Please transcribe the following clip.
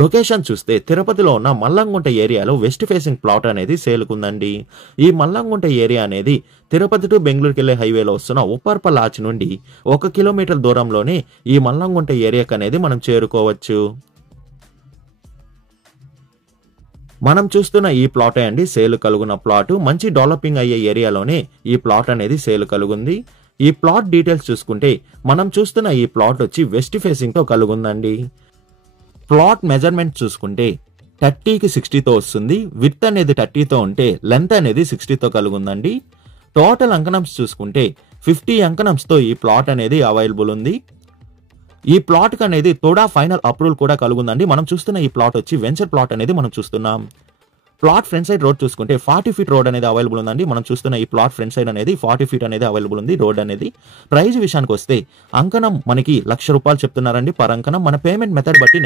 Location చూస్తే తిరుపతిలో ఉన్న మల్లంగుంట ఏరియాలో వెస్ట్ ఫేసింగ్ ప్లాట్ అనేది సేల్కుందండి. ఈ మల్లంగుంట ఏరియా అనేది తిరుపతి టు బెంగళూరుకి వెళ్లే హైవేలో వస్తున్న ఉప్పర్పల్ ఆర్చ్ నుండి 1 కిలోమీటర్ దూరంలోనే ఈ మల్లంగుంట ఏరియాకి అనేది మనం చేరుకోవచ్చు. మనం చూస్తున్న ఈ ప్లాటే అండి సేల్ కలుగున్న ప్లాట్. మంచి డెవలపింగ్ అయ్యే ఏరియాలోనే ఈ ప్లాట్ అనేది సేల్ కలుగుంది. ఈ ప్లాట్ డీటెయిల్స్ చూసుకుంటే మనం చూస్తున్న ఈ ప్లాట్ వచ్చి వెస్ట్ ఫేసింగ్ తో కలుగుందండి. ప్లాట్ మెజర్మెంట్ చూసుకుంటే 30కి 60తో వస్తుంది. విడ్త్ అనేది 30తో ఉంటే లెంత్ అనేది 60తో కలుగుందండి. టోటల్ అంకణంస్ చూసుకుంటే 50 అంకణంస్తో ఈ ప్లాట్ అనేది అవైలబుల్ ఉంది. ఈ ప్లాట్ అనేది తోడా ఫైనల్ అప్రూవల్ కూడా కలుగుందండి. మనం చూస్తున్న ఈ ప్లాట్ వచ్చి వెంచర్ ప్లాట్ అనేది మనం చూస్తున్నాం. ప్లాట్ ఫ్రంట్ సైడ్ రోడ్ చూసుకుంటే 40 ఫీట్ రోడ్ అనేది అవైలబుల్ ఉందండి. మనం చూస్తున్న ఈ ప్లాట్ ఫ్రంట్ సైడ్ అనేది 40 ఫీట్ అనేది అవైలబుల్ ఉంది రోడ్ అనేది. ప్రైస్ విషయానికి వస్తే అంకణం మనకి ₹1,00,000 చెప్తున్నారండి పర్ అంకణం. మన పేమెంట్ మెథడ్ బట్టి